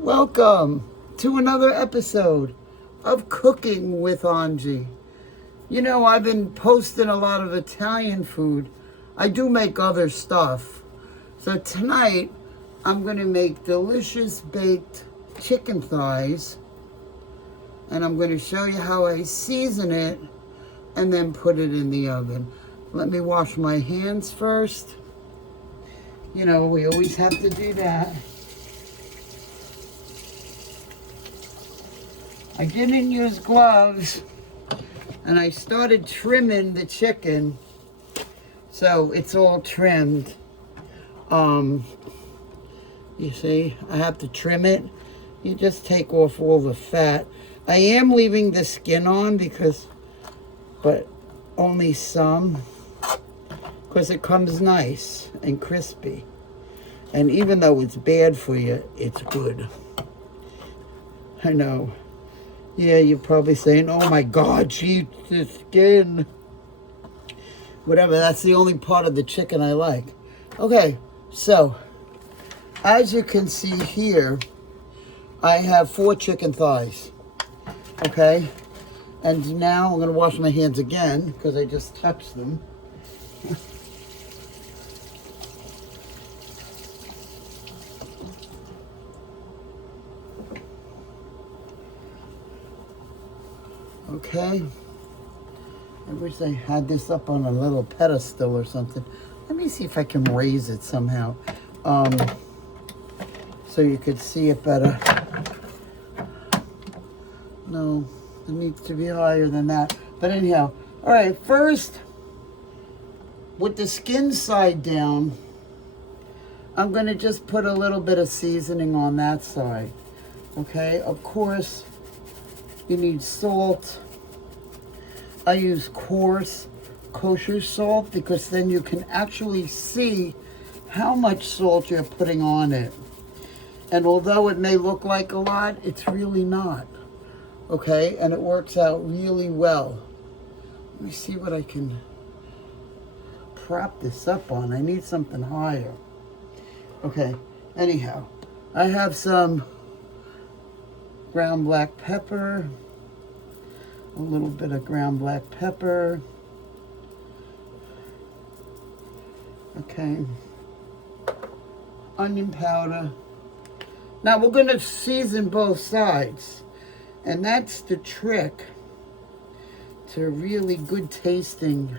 Welcome to another episode of Cooking with Angie. You know, I've been posting a lot of Italian food. I do make other stuff. So tonight, I'm going to make delicious baked chicken thighs. And I'm going to show you how I season it and then put it in the oven. Let me wash my hands first. You know, we always have to do that. I didn't use gloves, and I started trimming the chicken, so it's all trimmed. You see, I have to trim it. You just take off all the fat. I am leaving the skin on but only some, because it comes nice and crispy. And even though it's bad for you, it's good. I know. Yeah, you're probably saying, oh my God, she eats the skin. Whatever, that's the only part of the chicken I like. Okay, so, as you can see here, I have 4 chicken thighs. Okay, and now I'm going to wash my hands again, because I just touched them. Okay, I wish I had this up on a little pedestal or something. Let me see if I can raise it somehow, so you could see it better. No, it needs to be higher than that. But anyhow, all right, first, with the skin side down, I'm going to just put a little bit of seasoning on that side. Okay, of course, you need salt. I use coarse kosher salt because then you can actually see how much salt you're putting on it. And although it may look like a lot, it's really not. Okay, and it works out really well. Let me see what I can prop this up on. I need something higher. Okay, anyhow, I have some ground black pepper, a little bit of ground black pepper. Okay, onion powder. Now we're going to season both sides, and that's the trick to really good tasting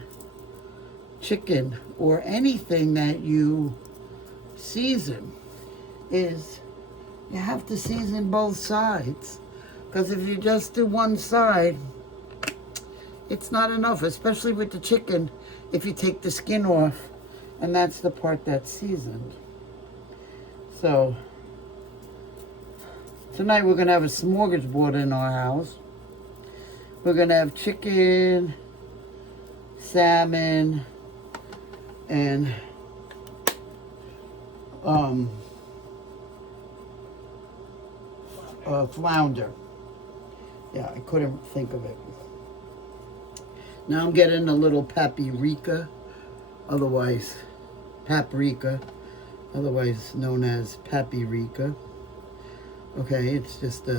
chicken or anything that you season, is you have to season both sides. Because if you just do one side, it's not enough, especially with the chicken, if you take the skin off, and that's the part that's seasoned. So, tonight we're going to have a smorgasbord in our house. We're going to have chicken, salmon, and flounder. Yeah, I couldn't think of it. Now I'm getting a little paprika, otherwise known as paprika. Okay, it's just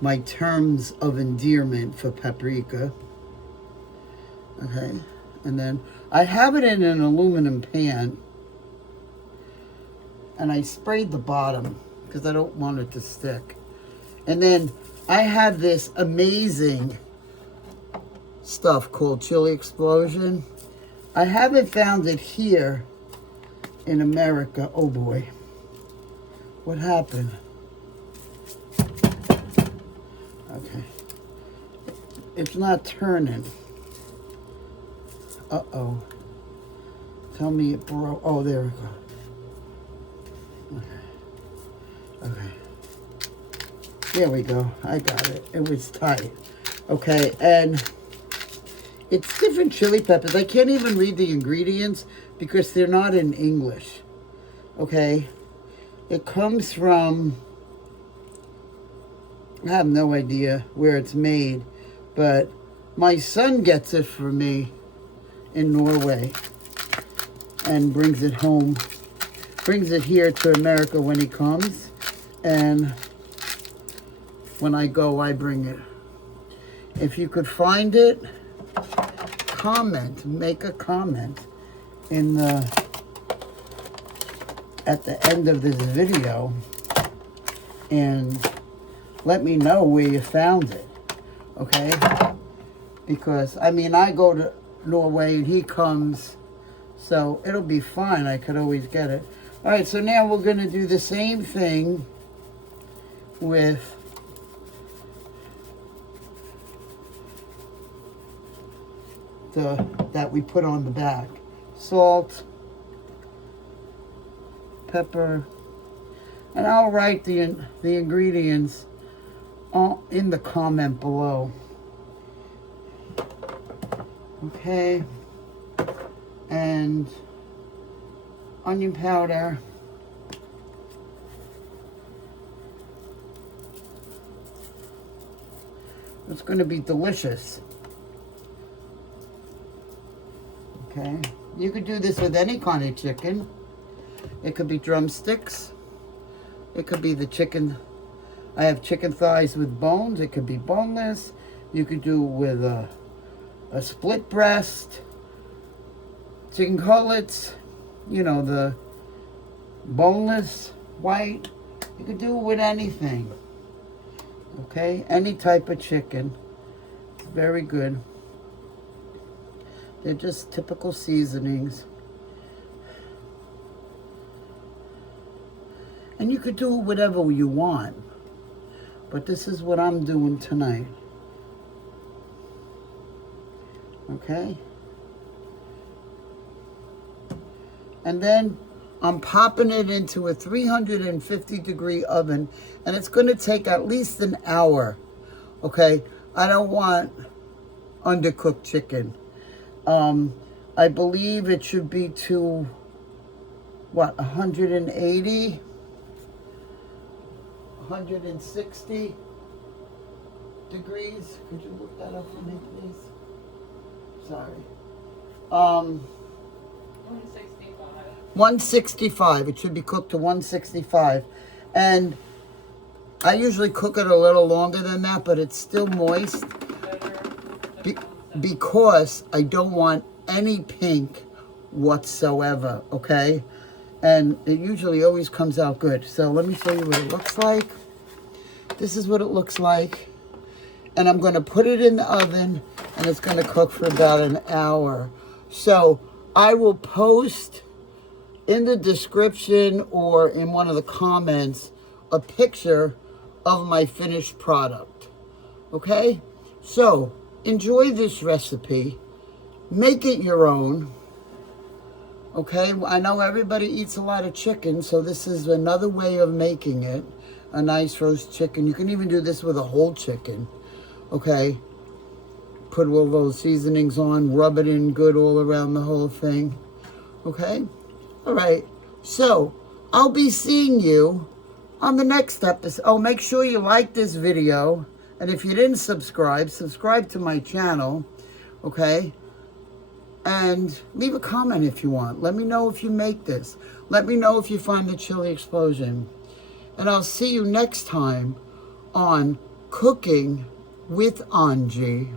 my terms of endearment for paprika. Okay, and then I have it in an aluminum pan, and I sprayed the bottom because I don't want it to stick. And then I have this amazing stuff called Chili Explosion. I haven't found it here in America. Oh boy, what happened? Okay, it's not turning. Uh-oh, tell me it broke. Oh, there we go. Okay, there we go. I got it. It was tight. Okay, and it's different chili peppers. I can't even read the ingredients because they're not in English. Okay, it comes from, I have no idea where it's made, but my son gets it for me in Norway and brings it home, brings it here to America when he comes. and when I go, I bring it. If you could find it, comment, make a comment at the end of this video and let me know where you found it, okay? Because, I mean, I go to Norway and he comes, so it'll be fine. I could always get it. All right, so now we're going to do the same thing with that we put on the back. Salt, pepper, and I'll write the ingredients in the comment below. Okay, and onion powder, it's going to be delicious. Okay, you could do this with any kind of chicken. It could be drumsticks. It could be the chicken. I have chicken thighs with bones. It could be boneless. You could do it with a split breast, chicken cutlets, you know, the boneless white. You could do it with anything. Okay, any type of chicken. It's very good. They're just typical seasonings. And you could do whatever you want. But this is what I'm doing tonight. Okay? And then I'm popping it into a 350-degree oven. And it's going to take at least an hour. Okay? I don't want undercooked chicken. I believe it should be to, what, 180, 160 degrees. Could you look that up for me, please? Sorry. 165. 165. It should be cooked to 165. And I usually cook it a little longer than that, but it's still moist. Because I don't want any pink whatsoever, okay? And it usually always comes out good. So let me show you what it looks like. This is what it looks like. And I'm going to put it in the oven, and it's going to cook for about an hour. So I will post in the description or in one of the comments a picture of my finished product, okay? So enjoy this recipe. Make it your own. Okay, I know everybody eats a lot of chicken, so this is another way of making it. A nice roast chicken. You can even do this with a whole chicken. Okay, put all those seasonings on, rub it in good all around the whole thing. Okay, all right. So I'll be seeing you on the next episode. Oh, make sure you like this video. And if you didn't subscribe, subscribe to my channel, okay? And leave a comment if you want. Let me know if you make this. Let me know if you find the chili explosion. And I'll see you next time on Cooking with Angie.